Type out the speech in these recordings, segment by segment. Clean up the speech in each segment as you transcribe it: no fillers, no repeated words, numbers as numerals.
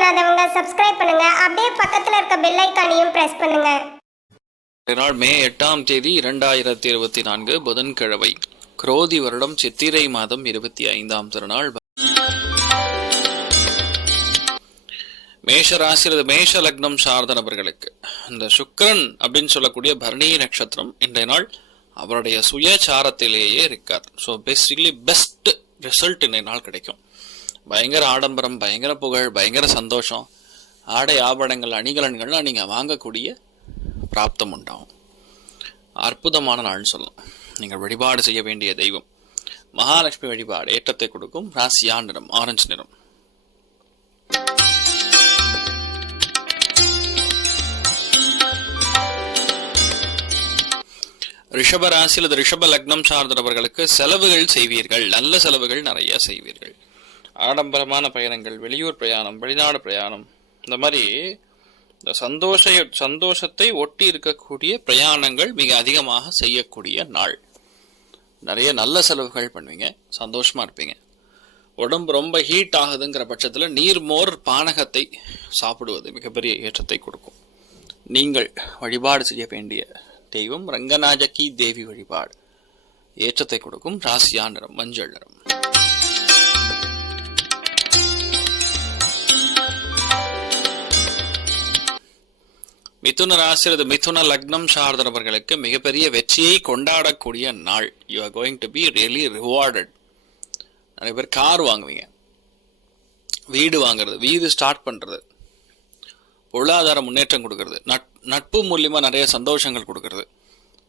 பண்ணாதவங்க சப்ஸ்கிரைப் பண்ணுங்க. அப்படியே பக்கத்துல இருக்க பெல் ஐகானையும் பிரஸ் பண்ணுங்க. நாள் மே 8ஆம் தேதி 2024 புதன்கிழமை, குரோதி வருடம் சித்திரை மாதம் 25ஆம் திருநாள். மேஷ ராசி, மேஷ லக்னம் சார்ந்த நபர்களுக்கு இந்த சுக்கிரன் அப்படின்னு சொல்லக்கூடிய பரணி நட்சத்திரம் இன்றைய நாள் அவருடைய சுயசாரத்திலேயே இருக்கார். ஸோ பேசிக்கலி பெஸ்ட் ரிசல்ட் இன்றைய நாள் கிடைக்கும். பயங்கர ஆடம்பரம், பயங்கர புகழ், பயங்கர சந்தோஷம், ஆடை ஆபரணங்கள், அணிகலன்கள்லாம் நீங்கள் வாங்கக்கூடிய பிராப்தம் உண்டாகும். அற்புதமான நாள்னு சொல்லலாம். நீங்கள் வழிபாடு செய்ய வேண்டிய தெய்வம் மகாலட்சுமி வழிபாடு ஏற்றத்தை கொடுக்கும். ராசியா நிறம் ஆரஞ்சு நிறம். ரிஷப ராசி அல்லது ரிஷப லக்னம் சார்ந்தவர்களுக்கு செலவுகள் செய்வீர்கள். நல்ல செலவுகள் நிறைய செய்வீர்கள். ஆடம்பரமான பயணங்கள், வெளியூர் பிரயாணம், வெளிநாடு பிரயாணம், இந்த மாதிரி இந்த சந்தோஷத்தை ஒட்டி இருக்கக்கூடிய பிரயாணங்கள் மிக அதிகமாக செய்யக்கூடிய நாள். நிறைய நல்ல செலவுகள் பண்ணுவீங்க, சந்தோஷமா இருப்பீங்க. உடம்பு ரொம்ப ஹீட் ஆகுதுங்கிற பட்சத்தில் நீர்மோர் பானகத்தை சாப்பிடுவது மிகப்பெரிய ஏற்றத்தை கொடுக்கும். நீங்கள் வழிபாடு செய்ய வேண்டிய தெய்வம் ரங்கநாயகி தேவி வழிபாடு ஏற்றத்தை கொடுக்கும். ராசியா நிறம் மஞ்சள் நிறம். மிதுன ராசி அல்லது மிதுன லக்னம் சார்ந்தவர்களுக்கு மிகப்பெரிய வெற்றியை கொண்டாடக்கூடிய நாள். You are going to be really rewarded. நிறைய பேர் கார் வாங்குவீங்க, வீடு வாங்குறது, வீடு ஸ்டார்ட் பண்றது, பொருளாதார முன்னேற்றம் கொடுக்கறது, நட்பு மூலியமா நிறைய சந்தோஷங்கள் கொடுக்கறது,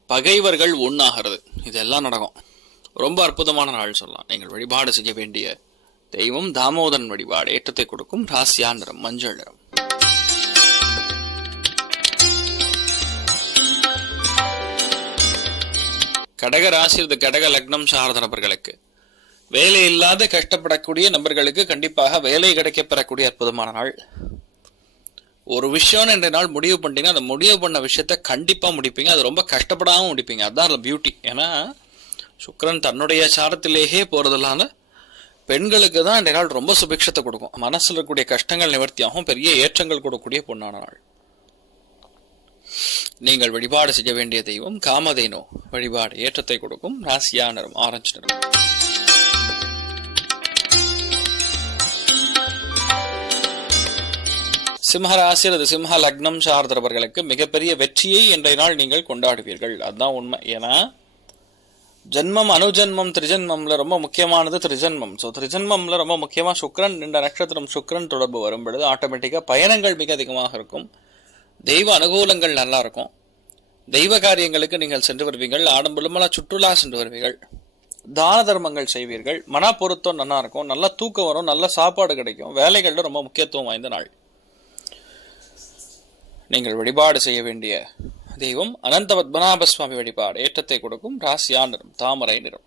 பகைவர்கள் ஒன்னாகிறது, இதெல்லாம் நடக்கும். ரொம்ப அற்புதமான நாள் சொல்லலாம். நீங்கள் வழிபாடு செய்ய வேண்டிய தெய்வம் தாமோதரன் வழிபாடு ஏற்றத்தை கொடுக்கும். ராசியா நிறம் மஞ்சள் நிறம். கடக ராசி, கடக லக்னம் சார்ந்த நபர்களுக்கு வேலை இல்லாத கஷ்டப்படக்கூடிய நபர்களுக்கு கண்டிப்பாக வேலை கிடைக்கப்பெறக்கூடிய அற்புதமான நாள். ஒரு விஷயம் என்ற நாள் முடிவு பண்ணிட்டீங்கன்னா அந்த முடிவு பண்ண விஷயத்த கண்டிப்பா முடிப்பீங்க. அது ரொம்ப கஷ்டப்படாம முடிப்பீங்க. அதுதான் பியூட்டி. ஏன்னா சுக்கிரன் தன்னுடைய சாரத்திலேயே போறதுனால பெண்களுக்கு தான் இந்த நாள் ரொம்ப சுபிக்ஷத்தை கொடுக்கும். மனசுல இருக்கக்கூடிய கஷ்டங்கள் நிவர்த்தியாகும். பெரிய ஏற்றங்கள் கொடுக்கக்கூடிய பொன்னான நாள். நீங்கள் வழிபாடு செய்ய வேண்டிய தெய்வம் காமதேனு வழிபாடு ஏற்றத்தை கொடுக்கும். ராசியா நிறம் ஆரஞ்சு நிறம். சிம்ம ராசி அல்லது சிம்ம லக்னம் சார்ந்தவர்களுக்கு மிகப்பெரிய வெற்றியை இன்றைய நாள் நீங்கள் கொண்டாடுவீர்கள். அதுதான் உண்மை. ஏன்னா ஜென்மம், அனுஜன்மம், திரிஜன்மம்ல ரொம்ப முக்கியமானது திரிஜன்மம். ஸோ திரிஜன்மம்ல ரொம்ப முக்கியமா சுக்கிரன், இந்த நட்சத்திரம் சுக்கிரன் தொடர்பு வரும் பொழுது ஆட்டோமேட்டிக்கா பயணங்கள் மிக அதிகமாக இருக்கும். தெய்வ அனுகூலங்கள் நல்லா இருக்கும். தெய்வ காரியங்களுக்கு நீங்கள் சென்று வருவீர்கள். ஆடம்பரமான சுற்றுலா சென்று வருவீர்கள். தான தர்மங்கள் செய்வீர்கள். மன பொருத்தம் நல்லா இருக்கும். நல்ல தூக்கம் வரும். நல்ல சாப்பாடு கிடைக்கும். வேலைகள்ல ரொம்ப முக்கியத்துவம் வாய்ந்த நாள். நீங்கள் வழிபாடு செய்ய வேண்டிய தெய்வம் அனந்த பத்மநாப சுவாமி வழிபாடு ஏற்றத்தை கொடுக்கும். ராசியா நிறம் தாமரை நிறம்.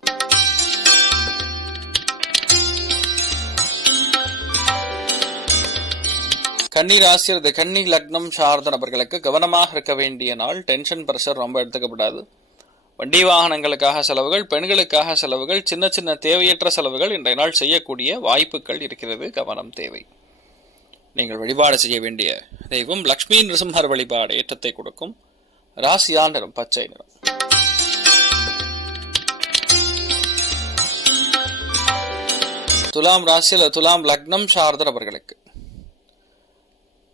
கன்னி ராசி அல்லது கன்னி லக்னம் சார்ந்த நபர்களுக்கு கவனமாக இருக்க வேண்டிய நாள். டென்ஷன், பிரஷர் ரொம்ப எடுத்துக்கப்படாது. வண்டி வாகனங்களுக்காக செலவுகள், பெண்களுக்காக செலவுகள், சின்ன சின்ன தேவையற்ற செலவுகள் இன்றைய நாள் செய்யக்கூடிய வாய்ப்புகள் இருக்கிறது. கவனம் தேவை. நீங்கள் வழிபாடு செய்ய வேண்டிய தெய்வம் லக்ஷ்மி நிருசிம்மர் வழிபாடு ஏற்றத்தை கொடுக்கும். ராசியா நிறம் பச்சை நிறம். துலாம் ராசி அல்லது துலாம் லக்னம் சார்ந்த நபர்களுக்கு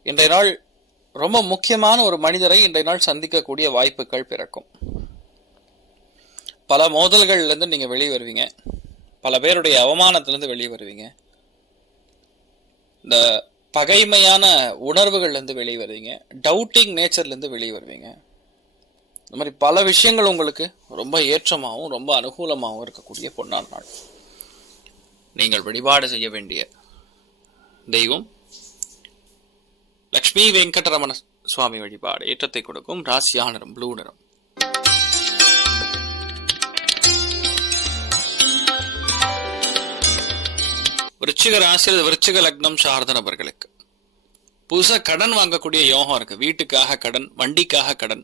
இன்றைய நாள் ரொம்ப முக்கியமான ஒரு மனிதரை இன்றைய நாள் சந்திக்கக்கூடிய வாய்ப்புகள் பிறக்கும். பல மோதல்கள்ல இருந்து நீங்க வெளியே வருவீங்க. பல பேருடைய அவமானத்திலிருந்து வெளியே வருவீங்க. இந்த பகைமையான உணர்வுகள்ல இருந்து வெளியே வருவீங்க. டவுட்டிங் நேச்சர்ல இருந்து வெளியே வருவீங்க. இந்த மாதிரி பல விஷயங்கள் உங்களுக்கு ரொம்ப ஏற்றமாகவும் ரொம்ப அனுகூலமாகவும் இருக்கக்கூடிய பொன்னான நாள். நீங்கள் வழிபாடு செய்ய வேண்டிய தெய்வம் லக்ஷ்மி வெங்கடரமண சுவாமி வழிபாடு ஏற்றத்தை கொடுக்கும். ராசியா நிறம் ப்ளூ நிறம். விருச்சிக ராசி, விருச்சிக லக்னம் சார்ந்த நபர்களுக்கு புதுசா கடன் வாங்கக்கூடிய யோகம் இருக்கு. வீட்டுக்காக கடன், வண்டிக்காக கடன்.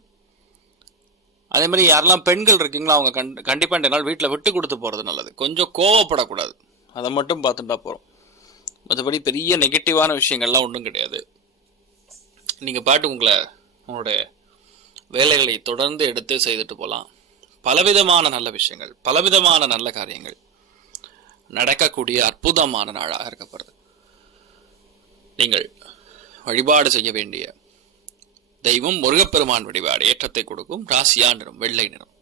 அதே மாதிரி யாரெல்லாம் பெண்கள் இருக்கீங்களோ அவங்க கண்டிப்பா இந்த நாள் வீட்டில் விட்டு கொடுத்து போறது நல்லது. கொஞ்சம் கோவப்படக்கூடாது. அதை மட்டும் பார்த்துட்டா போறோம். மற்றபடி பெரிய நெகட்டிவான விஷயங்கள்லாம் ஒன்றும் கிடையாது. நீங்கள் பாட்டு உங்களுடைய வேலைகளை தொடர்ந்து எடுத்து செய்துட்டு போகலாம். பலவிதமான நல்ல விஷயங்கள், பலவிதமான நல்ல காரியங்கள் நடக்கக்கூடிய அற்புதமான நாளாக இருக்கப்படுது. நீங்கள் வழிபாடு செய்ய வேண்டிய தெய்வம் முருகப்பெருமான் வழிபாடு. ஏற்றத்தை கொடுக்கும். ராசியா நிறம் வெள்ளை நிறம்.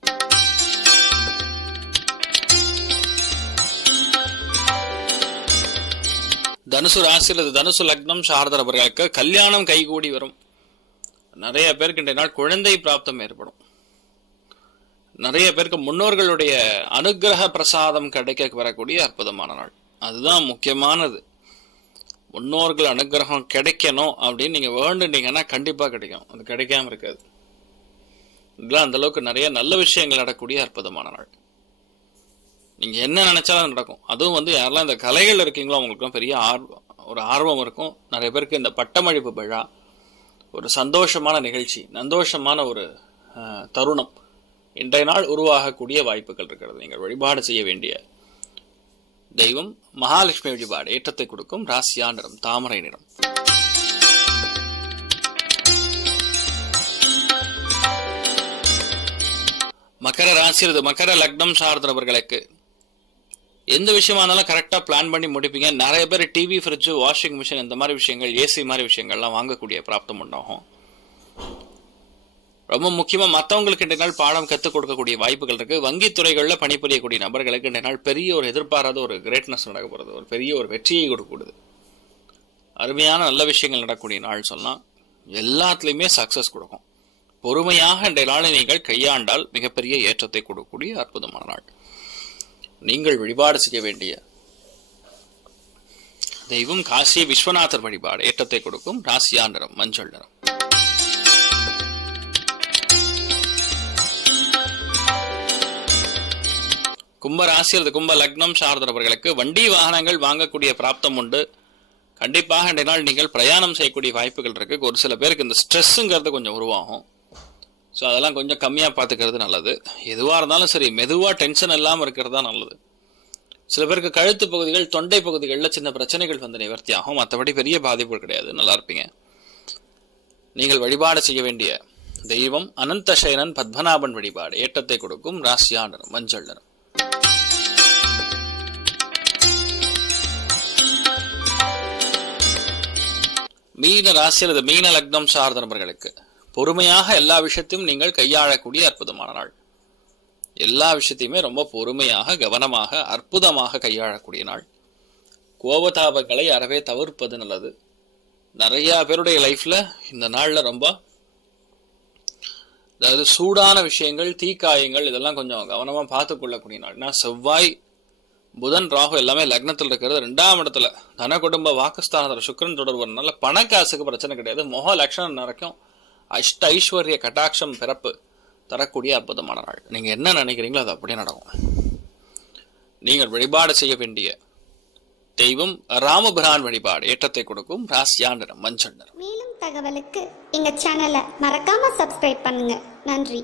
தனுசு ராசி அல்லது தனுசு லக்னம் சார்ந்த நபர்களுக்கு கல்யாணம் கைகூடி வரும். நிறைய பேருக்கு இன்றைய நாள் குழந்தை பிராப்தம் ஏற்படும். நிறைய பேருக்கு முன்னோர்களுடைய அனுகிரக பிரசாதம் கிடைக்க வரக்கூடிய அற்புதமான நாள். அதுதான் முக்கியமானது. முன்னோர்கள் அனுகிரகம் கிடைக்கணும் அப்படின்னு நீங்க வேண்டுனீங்கன்னா கண்டிப்பா கிடைக்கும். அது கிடைக்காம இருக்காது. இதெல்லாம் அந்த அளவுக்கு நிறைய நல்ல விஷயங்கள் நடக்கக்கூடிய அற்புதமான நாள். நீங்க என்ன நினைச்சாலும் நடக்கும். அதுவும் யாரெல்லாம் இந்த கலைகள் இருக்கீங்களோ அவங்களுக்கும் பெரிய ஒரு ஆர்வம் இருக்கும். நிறைய பேருக்கு இந்த பட்டமளிப்பு விழா ஒரு சந்தோஷமான நிகழ்ச்சி, சந்தோஷமான ஒரு தருணம் இன்றைய நாள் உருவாகக்கூடிய வாய்ப்புகள் இருக்கிறது. நீங்கள் வழிபாடு செய்ய வேண்டிய தெய்வம் மகாலட்சுமி வழிபாடு. ஏற்றத்தை கொடுக்கும். ராசியா நிறம் தாமரை நிறம். மகர ராசி அல்லது மகர லக்னம் சார்ந்தவர்களுக்கு எந்த விஷயமா இருந்தாலும் கரெக்டாக பிளான் பண்ணி முடிப்பீங்க. நிறைய பேர் டிவி, ஃப்ரிட்ஜு, வாஷிங் மிஷின் இந்த மாதிரி விஷயங்கள், ஏசி மாதிரி விஷயங்கள்லாம் வாங்கக்கூடிய பிராப்தம் உண்டாகும். ரொம்ப முக்கியமாக மற்றவங்களுக்கு இன்றைய நாள் பாடம் கற்றுக் கொடுக்கக்கூடிய வாய்ப்புகள் இருக்குது. வங்கித்துறைகளில் பணிபுரியக்கூடிய நபர்களுக்கு இன்றைய நாள் பெரிய ஒரு எதிர்பாராத ஒரு கிரேட்னஸ் நடக்க போகிறது. ஒரு பெரிய ஒரு வெற்றியை கொடுக்கக்கூடாது. அருமையான நல்ல விஷயங்கள் நடக்கக்கூடிய நாள் சொல்லலாம். எல்லாத்துலேயுமே சக்ஸஸ் கொடுக்கும். பொறுமையாக இன்றைய நாளை நீங்கள் கையாண்டால் மிகப்பெரிய ஏற்றத்தை கொடுக்கக்கூடிய அற்புதமான நாள். நீங்கள் வழிபாடு செய்ய வேண்டிய தெய்வம் காசி விஸ்வநாதர் வழிபாடு. ஏற்றத்தை கொடுக்கும். ராசியா நிறம் மஞ்சள் நிறம். கும்ப ராசி அல்லது கும்ப லக்னம் சார்ந்தவர்களுக்கு வண்டி வாகனங்கள் வாங்கக்கூடிய பிராப்தம் உண்டு. கண்டிப்பாக இன்றைய நாள் நீங்கள் பிரயாணம் செய்யக்கூடிய வாய்ப்புகள் இருக்கு. ஒரு சில பேருக்கு இந்த ஸ்ட்ரெஸ்ஸுங்கிறது கொஞ்சம் உருவாகும். ஸோ அதெல்லாம் கொஞ்சம் கம்மியாக பார்த்துக்கிறது நல்லது. எதுவாக இருந்தாலும் சரி மெதுவாக டென்ஷன் இல்லாமல் இருக்கிறது தான் நல்லது. சில பேருக்கு கழுத்து பகுதிகள், தொண்டை பகுதிகளில் சின்ன பிரச்சனைகள் நிவர்த்தி ஆகும். மற்றபடி பெரிய பாதிப்பு கிடையாது. நல்லா இருப்பீங்க. நீங்கள் வழிபாடு செய்ய வேண்டிய தெய்வம் அனந்தசயனன் பத்மநாபன் வழிபாடு. ஏற்றத்தை கொடுக்கும். ராசியா நிறம் மஞ்சள் நிறம். மீன ராசி அல்லது மீன லக்னம் சார்ந்த நபர்களுக்கு பொறுமையாக எல்லா விஷயத்தையும் நீங்கள் கையாளக்கூடிய அற்புதமான நாள். எல்லா விஷயத்தையுமே ரொம்ப பொறுமையாக, கவனமாக, அற்புதமாக கையாளக்கூடிய நாள். கோபதாபங்களை அறவே தவிர்ப்பது நல்லது. நிறைய பேருடைய லைஃப்ல இந்த நாள்ல ரொம்ப அதாவது சூடான விஷயங்கள், தீக்காயங்கள் இதெல்லாம் கொஞ்சம் கவனமா பார்த்து கொள்ளக்கூடிய நாள். செவ்வாய், புதன், ராகு எல்லாமே லக்னத்தில் இருக்கிறது. 2ஆம் இடத்துல தன குடும்ப வாக்குஸ்தானத்தில் சுக்கிரன் தொடர்புனால பணக்காசுக்கு பிரச்சனை கிடையாது. முக லட்சணம் நிறைக்கும். அஷ்ட ஐஸ்வர்ய கட்டாட்சம் பிறப்பு தரக்கூடிய அற்புதமான நாள். நீங்க என்ன நினைக்கிறீங்களோ அது அப்படியே நடக்கும். நீங்கள் வழிபாடு செய்ய வேண்டிய தெய்வம் ராமபிரான் வழிபாடு. ஏற்றத்தை கொடுக்கும். ராசியா நிறம் மஞ்சள் நிறம். மேலும் தகவலுக்கு எங்க சேனலை மறக்காம சப்ஸ்கிரைப் பண்ணுங்க. நன்றி.